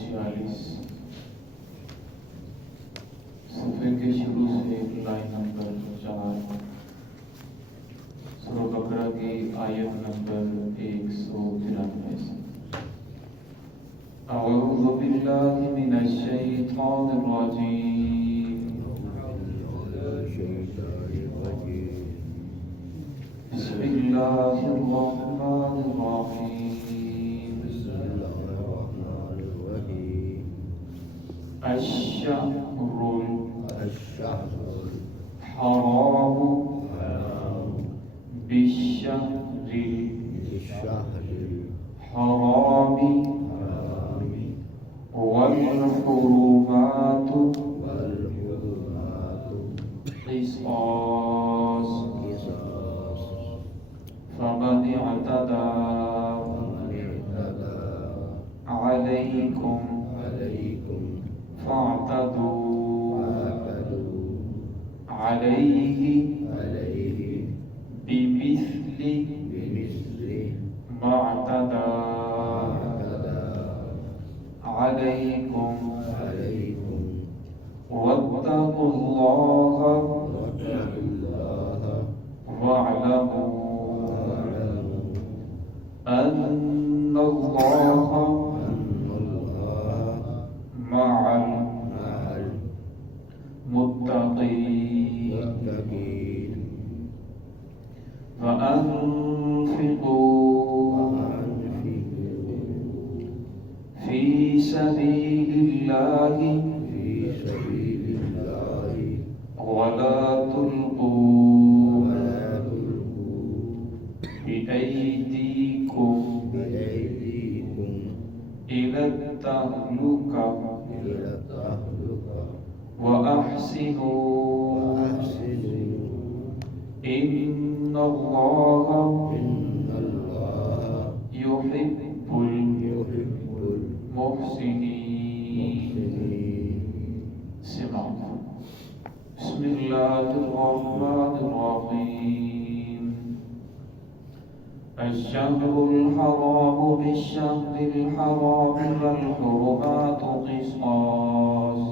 46 صفحے کے شروع سے لائن نمبر 4 سورہ بقرہ کی آیت نمبر 193 سے اعوذ باللہ من الشیطان الرجیم بسم اللہ الرحمن الرحیم الشهر الحرام بالشهر الحرام والحرمات قصاص فمن اعتدى عليكم فاعتدوا عليه بمثل ما اعتدى عليكم واتقوا الله واعلموا أن الله مع المتقين وأنفقوا في سبيل الله ولا تلقوا بأيديكم إلى التهلكة وأحسنوا إن الله يحب المحسنين. بسم الله الرحمن الرحيم. الشهر الحرام بالشهر الحرام والحرمات قصاص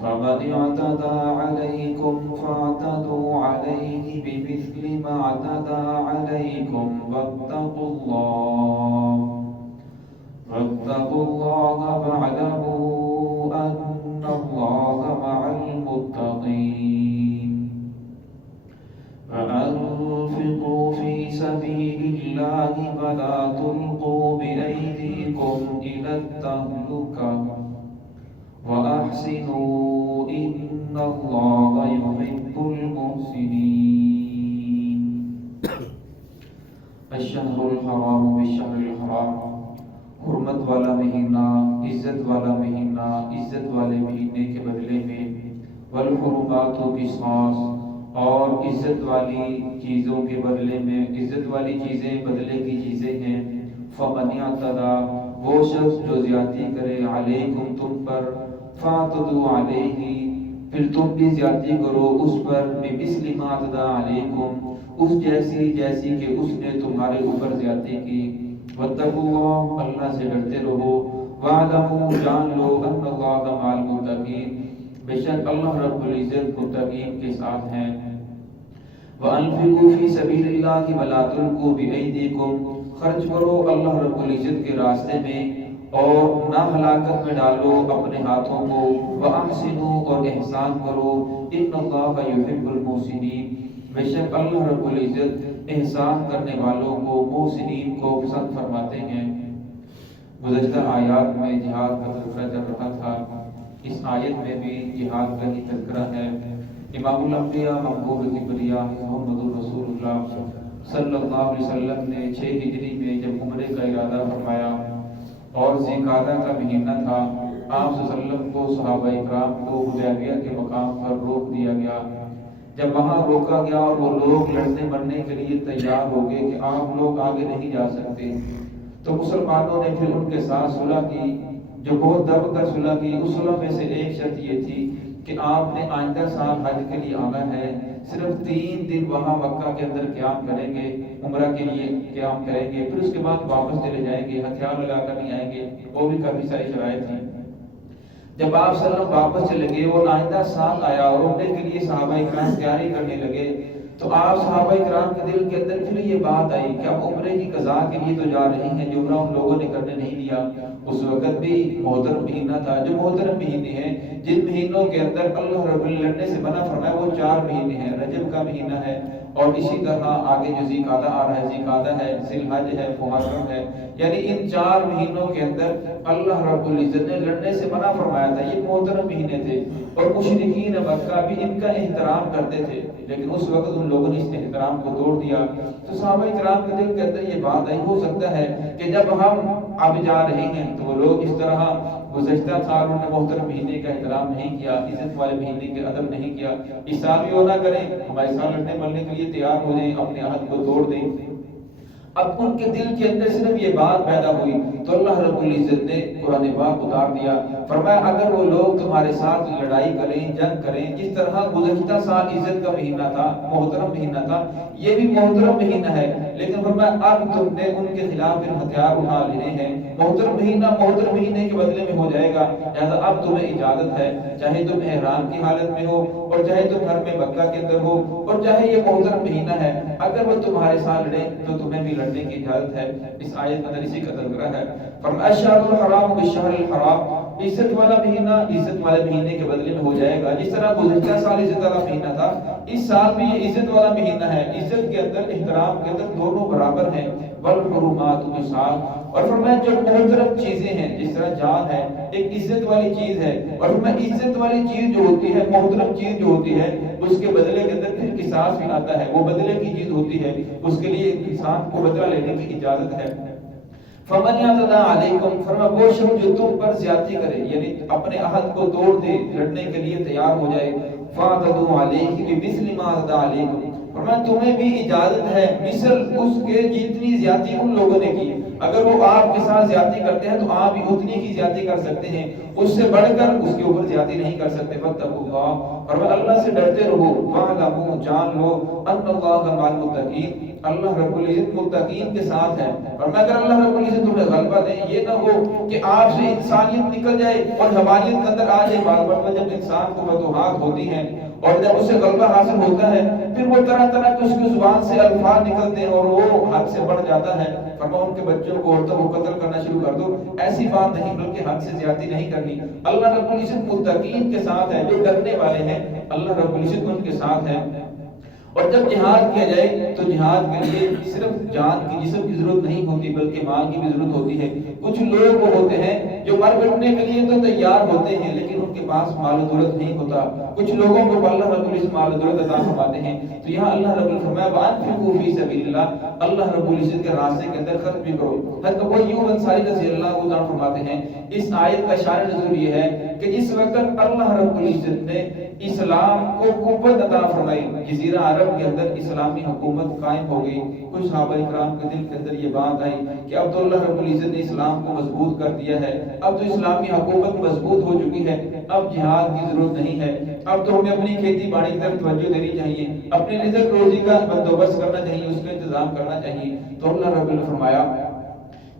فمن اعتدى عليكم فاعتدوا عليه بمثل ما اعتدى عليكم واتقوا الله واعلموا أن الله مع المتقين وأنفقوا في سبيل الله ولا تلقوا بأيديكم إلى التهلكة وأحسنوا إن الله يحب المحسنين. الشهر الحرام بالشهر الحرام حرمت والا مہینہ، عزت والا مہینہ، عزت والے مہینے کے بدلے میں والحرمات قصاص اور عزت والی چیزوں کے بدلے میں، عزت والی چیزیں بدلے کی چیزیں ہیں. فمن اعتدى وہ شخص جو زیادتی کرے علیکم تم پر فاعتدوا علیہ پھر تم بھی زیادتی کرو اس پر بمثل ما اعتدى علیکم اس جیسی کہ اس نے تمہارے اوپر زیادتی کی. واتقوا اللہ اللہ سے ڈرتے رہو. واعلموا جان لو ان اللہ مع المتقین بے شک اللہ رب العزت متقین کے ساتھ ہیں. وانفقوا فی سبیل اللہ ولا تلقوا بأیدیکم خرچ کرو اللہ رب العزت کے راستے میں اور نہ ہلاکت میں ڈالو اپنے ہاتھوں کو. واحسنوا اور احسان کرو. ان اللہ یحب المحسنین بے شک اللہ رب العزت احسان کرنے والوں کو محسنین کو پسند فرماتے ہیں. گزشتہ آیات میں جہاد کا تذکرہ چل رہا تھا. اس آیت میں بھی جہاد کا ہی تذکرہ ہے. امام الانبیاء محبوب کبریا محمد رسول اللہ صلی اللہ علیہ وسلم نے 6 ہجری میں جب عمرے کا ارادہ فرمایا اور ذی-القعدہ کا مہینہ تھا، آپ صلی اللہ علیہ وسلم کو صحابہ اکرام کو حدیبیہ کے مقام پر روک دیا گیا. جب وہاں روکا گیا اور وہ لوگ لڑنے مرنے کے لیے تیار ہو گئے کہ آپ لوگ آگے نہیں جا سکتے، تو مسلمانوں نے پھر ان کے ساتھ صلح کی، جو بہت دب کر صلح کی. اس صلح میں سے ایک شرط یہ تھی کہ آپ نے آئندہ سال حج کے لیے آنا ہے، صرف 3 دن وہاں مکہ کے اندر قیام کریں گے، عمرہ کے لیے قیام کریں گے، پھر اس کے بعد واپس چلے جائیں گے، ہتھیار لگا کر نہیں آئیں گے، وہ بھی کافی ساری شرائط تھیں۔ جب آپ صلی اللہ علیہ وسلم واپس چلے گئے اور آئندہ سال آیا اور عمرے کے لیے صحابہ اکرام تیاری کرنے لگے، تو آپ صحابہ اکرام کے دل کے اندر پھر یہ بات آئی کہ اب عمرے کی قضا کے لیے تو جا رہے ہیں، جو عمرہ ان لوگوں نے کرنے نہیں دیا۔ اس وقت بھی محترم مہینہ تھا، جو محترم مہینے ہیں، جن مہینوں کے اندر اللہ رب العزت نے سے منع فرمایا، وہ 4 مہینے ہیں۔ رجب کا مہینہ ہے، اور اسی طرح آگے جو ذی قعدہ آ رہا ہے، ذی قعدہ ہے، ذی الحج ہے، محرم ہے، یعنی ان 4 مہینوں کے اندر اللہ رب العزت نے لڑنے سے منع فرمایا تھا۔ یہ محترم مہینے تھے اور مشرکین مکہ بھی ان کا احترام کرتے تھے، لیکن اس وقت ان لوگوں نے اس احترام کو توڑ دیا۔ تو صحابہ کرام کے دل کے اندر یہ بات آئی، ہو سکتا ہے کہ جب ہم اب جا رہے ہیں تو وہ لوگ اس طرح گزشتہ سال انہوں نے محترم مہینے کا احترام نہیں کیا، عزت والے مہینے کے ادب نہیں کیا، اس سال بھی وہ نہ کریں، ہمارے سال لڑنے ملنے کے لیے تیار ہو جائیں، اپنے عہد کو توڑ دیں۔ اب ان کے دل کے اندر صرف یہ بات پیدا ہوئی تو اللہ رب العزت نے قرآن پاک اتار دیا، فرمایا اگر وہ لوگ تمہارے ساتھ لڑائی کریں، جنگ کریں، جس طرح گزشتہ سال عزت کا مہینہ تھا، محترم مہینہ تھا، یہ بھی محترم مہینہ ہے، لیکن فرمایا اب تم نے ان کے خلاف پھر ہتھیار اٹھا لینے ہیں، محترم مہینہ محترم مہینے کے بدلے میں ہو جائے گا، لہذا اب تمہیں اجازت ہے، چاہے تم احرام کی حالت میں ہو اور چاہے تم حرم مکہ کے اندر ہو اور چاہے یہ محترم مہینہ ہے، اگر وہ تمہارے ساتھ لڑیں تو تمہیں بھی لڑنے کی اجازت ہے۔ اس آیت میں اسی کا تذکرہ ہے، فرمایا الشہر الحرام بالشہر الحرام، عزت والا مہینہ عزت والے مہینے کے بدلے میں ہو جائے گا، جس طرح گزشتہ سال عزت والا مہینہ تھا، اس سال بھی یہ عزت والا مہینہ ہے، عزت کے اندر احترام کے اندر دونوں برابر ہیں، والحرمات قصاص، اور فرمایا جو محترم چیزیں ہیں، جس طرح جان ہے ایک عزت والی چیز ہے، اور فرمایا عزت والی چیز جو ہوتی ہے، محترم چیز جو ہوتی ہے، اس کے بدلے کے اندر پھر قصاص بھی آتا ہے، وہ بدلے کی چیز ہوتی ہے، اس کے لیے انسان کو بدلہ لینے کی اجازت ہے۔ فمن یعتدی علیکم، فرمایا وہ شخص جو تم پر زیادتی کرے، یعنی اپنے عہد کو توڑ دے، لڑنے کے لیے تیار ہو جائے، فاعتدوا علیہ بمثل ما اعتدى علیکم، فرمایا تمہیں بھی اجازت ہے مثل اس کے جتنی زیادتی ان لوگوں نے کی، اگر وہ آپ کے ساتھ زیادتی کرتے ہیں تو آپ بھی اتنی کی زیادتی کر سکتے ہیں، اس سے بڑھ کر اس کے اوپر زیادتی نہیں کر سکتے۔ واتقوا اللہ، اور اللہ سے ڈرتے رہو، واعلموا، جان لو، ان اللہ مع المتقین، اللہ رب العزت متقین کے ساتھ ہے۔ اور اگر اللہ رب العزت تمہیں غلبہ دے، یہ نہ ہو کہ آپ سے انسانیت نکل جائے اور حمانیت کے اندر آ جائے، بار بار جب انسان کو فتوحات ہوتی ہیں اور جب اسے غلبہ حاصل ہوتا ہے، پھر وہ طرح طرح کے اس کی زبان سے الفاظ نکلتے ہیں اور وہ حد سے بڑھ جاتا ہے، فرمایا ان کے بچوں کو عورتوں کو قتل کرنا شروع کر دو، ایسی بات نہیں، بلکہ حد سے زیادتی نہیں کرنی۔ اللہ رب العزت متقین کے ساتھ ہے، جو ڈرنے والے ہیں، اللہ رب العزت ان کے ساتھ ہے۔ اور جب جہاد کیا جائے تو جہاد کے لیے صرف جان کی جسم کی ضرورت نہیں ہوتی، بلکہ مال کی بھی ضرورت ہوتی ہے۔ کچھ لوگ وہ ہوتے ہیں جو مر مٹنے کے لیے تو تیار ہوتے ہیں، لیکن ان کے پاس مال و دولت نہیں ہوتا۔ کچھ لوگوں کو اللہ رب العزت مال و دولت عطا فرماتے ہیں، تو یہاں اللہ رب العزت فرمایا وَأَنفِقُوا فِي سَبِيلِ اللَّهِ، اللہ رب العزت کے راستے کے اندر خرچ بھی کرو۔ حضرت ابو ایوب انصاری رضی اللہ عنہ فرماتے ہیں، اس آیت کا شان نزول یہ ہے کہ جس وقت اللہ رب العزت نے اسلام کو قوت عطا فرمائی، جزیرہ عرب کے اندر اسلامی حکومت قائم ہو گئی، کچھ صحابہ کرام کے دل کے اندر یہ بات آئی کہ اب تو اللہ رب العزت نے اسلام کو مضبوط کر دیا ہے، اب تو اسلامی حکومت مضبوط ہو چکی ہے، اب جہاد کی ضرورت نہیں ہے، اب تو ہمیں اپنی کھیتی باڑی کی طرف توجہ دینی چاہیے، اپنی رزق روزی کا بندوبست کرنا چاہیے، اس کا انتظام کرنا چاہیے۔ تو اللہ رب العزت نے فرمایا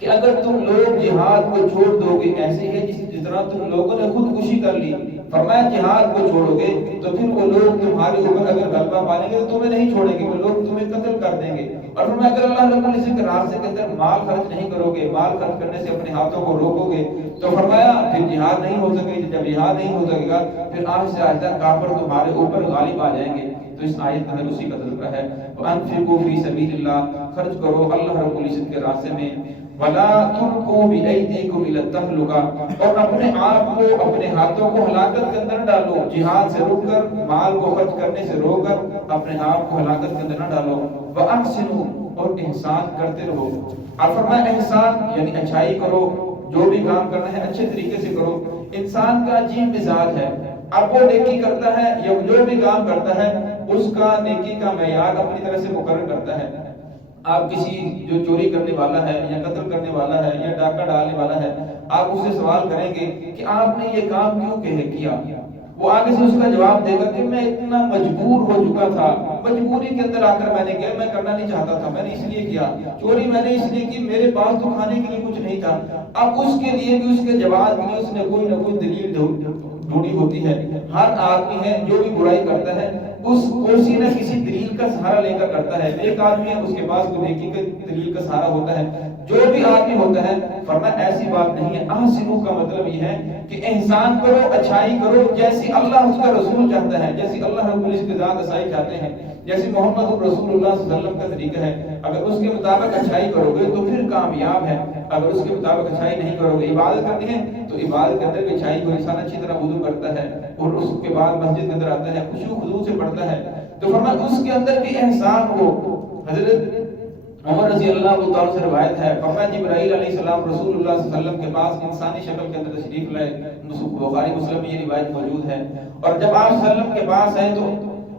کہ اگر تم لوگ جہاد کو چھوڑ دو گے، ایسے ہے جس طرح تم لوگوں نے خودکشی کر لی، فرمایا جہاد کو چھوڑو گے تو پھر وہ لوگ تمہارے اوپر اگر غلبہ پالیں گے تو تمہیں نہیں چھوڑیں گے، وہ لوگ تمہیں قتل کر دیں گے۔ اور فرمایا اگر اللہ رب العزت کے راستے کے اندر مال خرچ نہیں کرو گے، مال خرچ کرنے سے اپنے ہاتھوں کو روکو گے، تو فرمایا پھر جہاد نہیں ہو سکے، جب جہاد نہیں ہو سکے گا پھر آہستہ آہستہ کافر تمہارے اوپر غالب آ جائیں گے۔ تو اس آیت میں اسی کا تذکرہ ہے، وَأَنفِقُوا فِي سَبِيلِ اللَّهِ، خرچ کرو اللہ رب العزت کے راستے میں، وَلَا تُلْقُوا بِأَيْدِيكُمْ إِلَى التَّهْلُكَةِ، اور اپنے آپ کو اپنے ہاتھوں کو ہلاکت کے اندر ڈالو، جہاد سے رک کر، مال کو خرچ کرنے سے روک کر اپنے آپ کو ہلاکت کے اندر نہ ڈالو، وَأَحْسِنُوا، اور احسان کرتے رہو۔ اور فرمایا احسان یعنی اچھائی کرو، جو بھی کام کرنا ہے اچھے طریقے سے کرو۔ انسان کا عجیب مزاج ہے، اب وہ نیکی کرتا ہے یا جو بھی کام کرتا ہے اس کا نیکی کا معیار اپنی طرح سے مقرر کرتا ہے۔ آپ کسی جو چوری کرنے والا ہے یا قتل کرنے والا ہے یا ڈاکہ ڈالنے والا ہے، آپ اس سے سوال کریں گے کہ آپ نے یہ کام کیوں کیا، وہ آگے سے اس کا جواب دے گا کہ میں اتنا مجبور ہو چکا تھا، مجبوری کے اندر آ کر میں نے کیا، میں کرنا نہیں چاہتا تھا، میں نے اس لیے کیا، چوری میں نے اس لیے کی، میرے پاس تو کھانے کے لیے کچھ نہیں تھا۔ اب اس کے لیے بھی، اس کے جواب کے لیے اس نے کوئی نہ کوئی دلیل ڈھونڈی ہوتی ہے۔ ہر آدمی ہے جو بھی برائی کرتا ہے اس کسی نہ کسی دلیل کا سہارا لے کر کرتا ہے۔ ایک آدمی ہے اس کے پاس کوئی نیکی کے دلیل کا سہارا ہوتا ہے، جو بھی آدمی ہوتا ہے۔ فرمایا ایسی بات نہیں ہے، احسنوا کا مطلب یہ ہے کہ احسان کرو، اچھائی کرو جیسی اللہ اس کا رسول چاہتا ہے، جیسی اللہ رب العزت کی ذات اچھائی چاہتے ہیں، جیسی محمد رسول اللہ صلی اللہ علیہ وسلم کا طریقہ ہے۔ اگر اس کے مطابق اچھائی کرو گے تو پھر کامیاب ہے، اگر اس کے مطابق اچھائی نہیں کرو گے۔ عبادت کرنی ہے تو عبادت کے اندر بھی اچھائی کو انسان اچھی طرح وضو کرتا ہے اور اس کے بعد مسجد کے اندر آتا ہے، خشوع خضوع سے پڑھتا ہے، تو فرمایا اس کے اندر بھی احسان ہو۔ حضرت عمر رضی اللہ تعالیٰ سے روایت ہے، فرمایا جبرائیل علیہ السلام رسول اللہ صلی اللہ علیہ وسلم کے پاس انسانی شکل کے اندر تشریف لائے، بخاری مسلم میں یہ روایت موجود ہے۔ اور جب آپ صلی اللہ علیہ وسلم کے پاس آئے تو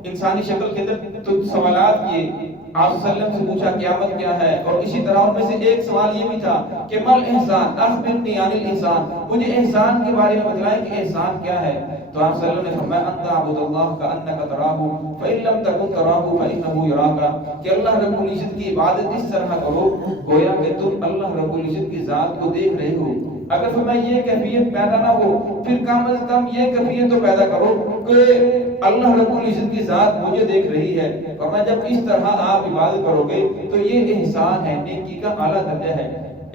انسانی شکل کے اندر تو سوالات کیے، آپ صلی اللہ علیہ وسلم سے پوچھا قیامت کیا ہے، اور اسی طرح ان میں سے ایک سوال یہ بھی تھا کہ مل احسان اخبرنی عن الاحسان، مجھے احسان کے بارے میں بتلائیں کہ احسان کیا ہے۔ تو آپ صلی اللہ علیہ وسلم نے فرمایا ان تعبد اللہ کانک تراہ فان لم تکن تراہ فانه یراک، کہ اللہ رب العزت کی عبادت اس طرح کرو گویا کہ تم اللہ رب العزت کی ذات کو دیکھ رہے ہو۔ اگر فرمایا یہ کیفیت پیدا نہ ہو پھر کم از کم یہ کیفیت تو پیدا کرو کہ اللہ رب العزت کی ذات مجھے دیکھ رہی ہے۔ فرمایا جب اس طرح آپ عبادت کرو گے تو یہ احسان ہے، نیکی کا اعلیٰ درجہ ہے۔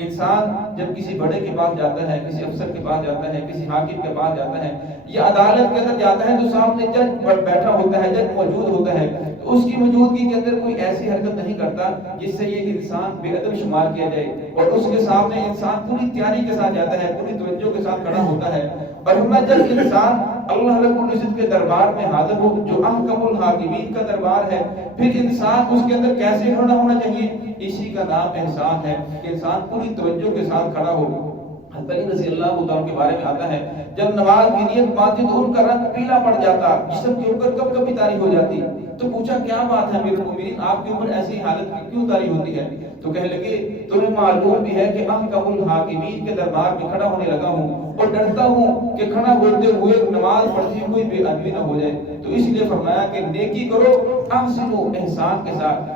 انسان جب کسی بڑے کے پاس جاتا ہے، کسی افسر کے پاس جاتا ہے، کسی حاکم کے پاس جاتا ہے یا عدالت کے اندر جاتا ہے تو سامنے جج بیٹھا ہوتا ہے، جج موجود ہوتا ہے، تو اس کی موجودگی کے اندر کوئی ایسی حرکت نہیں کرتا جس سے یہ انسان بے ادب شمار کیا جائے، اور اس کے سامنے انسان پوری تیاری کے ساتھ جاتا ہے، پوری توجہ کے ساتھ کھڑا ہوتا ہے۔ اور جب انسان اللہ رب العزت کے دربار میں حاضر ہو جو احکم الحاکمین کا دربار ہے، پھر انسان اس کے اندر کیسے کھڑا ہونا چاہیے، اسی کا نام احسان ہے کہ انسان پوری توجہ کے ساتھ کھڑا ہو۔ علی رضی اللہ عنہ کے بارے میں آتا ہے جب نماز کی نیت باندھی تو ان کا رنگ پیلا پڑ جاتا، جسم کے اوپر کب کبھی تاری ہو جاتی، تو پوچھا کیا بات ہے امیر المومنین، آپ کے اوپر ایسی حالت کیوں تاری ہوتی ہے؟ تو کہنے لگے تمہیں معلوم بھی ہے کہ احکم الحاکمین کے دربار میں کھڑا ہونے لگا ہوں اور ڈرتا ہوں کہ کھڑا ہوتے ہوئے نماز پڑھتی ہوئی بے ادبی نہ ہو جائے، تو اس لیے فرمایا کہ نیکی کرو احسنوا احسان کے ساتھ۔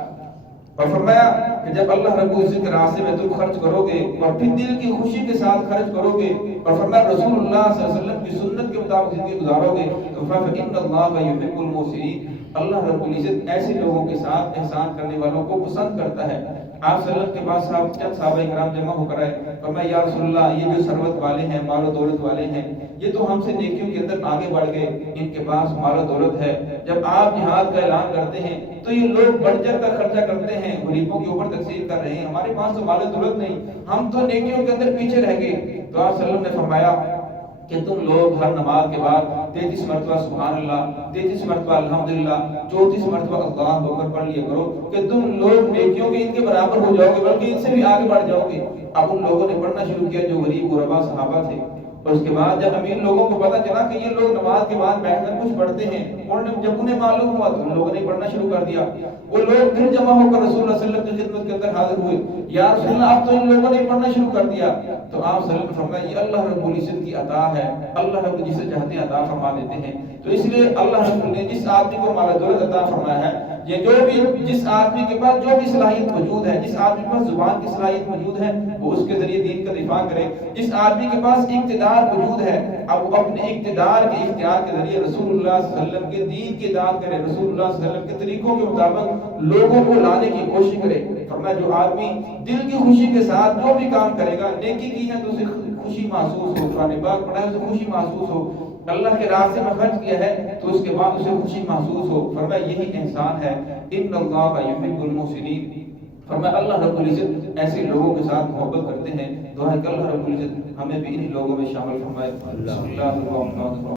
اور فرمایا کہ جب اللہ رب العزت کے راستے میں تم خرچ کرو گے اور پھر دل کی خوشی کے ساتھ خرچ کرو گے، اور فرمایا رسول اللہ صلی اللہ علیہ وسلم کی سنت کے مطابق زندگی گزارو گے، تو فرمایا ان اللہ یحب المحسنین، اللہ رب العزت ایسے لوگوں کے ساتھ احسان کرنے والوں کو پسند کرتا ہے۔ آپ صلی اللہ علیہ وسلم کے پاس چند صحابہ کرام جمع ہو کر آئے، فرمایا یا رسول اللہ یہ جو ثروت والے ہیں، مال و دولت والے ہیں، یہ تو ہم سے نیکیوں کے اندر آگے بڑھ گئے، ان کے پاس مال و دولت ہے، جب آپ جہاد کا اعلان کرتے ہیں تو یہ لوگ بڑھ چڑھ کر خرچہ کرتے ہیں، غریبوں کے اوپر تقسیم کر رہے ہیں، ہمارے پاس تو مال و دولت نہیں، ہم تو نیکیوں کے اندر پیچھے رہ گئے۔ تو آپ صلی اللہ علیہ وسلم نے فرمایا کہ تم لوگ ہر نماز کے بعد 33 مرتبہ سبحان اللہ، 33 مرتبہ الحمدللہ، 34 مرتبہ اللہ اکبر پڑھ لیا کرو کہ تم لوگ نیکیوں کے ان کے برابر ہو جاؤ گے، بلکہ ان سے بھی آگے بڑھ جاؤ گے۔ اب ان لوگوں نے پڑھنا شروع کیا جو غریب غربا صحابہ تھے، اور اس کے بعد جب امیر لوگوں کو پتا چلا کہ یہ لوگ نماز کے بعد بیٹھ کر کچھ پڑھتے ہیں، جب انہیں معلوم ہوا تو ان لوگوں نے پڑھنا شروع کر دیا۔ وہ لوگ پھر جمع ہو کر رسول اللہ صلی اللہ علیہ وسلم کی خدمت کے اندر حاضر ہوئے، یا رسول اللہ اب تو ان لوگوں نے پڑھنا شروع کر دیا۔ تو آپ صلی اللہ علیہ وسلم نے فرمایا یہ اللہ رب العزت کی عطا ہے، اللہ رب جسے چاہتے ہیں عطا فرما دیتے ہیں۔ تو اس لیے اللہ رب نے جس آدمی کو مال و دولت عطا فرمایا ہے، یہ جو بھی جس آدمی کے پاس جو بھی صلاحیت موجود ہے، جس آدمی کے پاس زبان کی صلاحیت موجود ہے وہ اس کے ذریعے دین کا دفاع کرے، جس آدمی کے پاس اقتدار موجود ہے اب وہ اپنے اقتدار کے اختیار کے ذریعے رسول اللہ صلی اللہ علیہ وسلم کے دین کی اطاعت کرے، رسول اللہ صلی اللہ علیہ وسلم کے طریقوں کے مطابق لوگوں کو لانے کی کوشش کرے۔ فرمایا جو آدمی دل کی خوشی کے ساتھ جو بھی کام کرے گا، نیکی کی ہے تو اسے خوشی محسوس ہو، قرآن پاک پڑھا ہے اسے خوشی محسوس ہو، اللہ کے راستے میں خرچ کیا ہے تو اس کے بعد اسے خوشی محسوس ہو، فرمایا یہی احسان ہے۔ ان اللہ یحب المحسنین، فرمایا اللہ رب العزت ایسے لوگوں کے ساتھ محبت کرتے ہیں۔ دعا ہے کہ اللہ رب العزت ہمیں بھی ان لوگوں میں شامل فرمائے۔ اللہ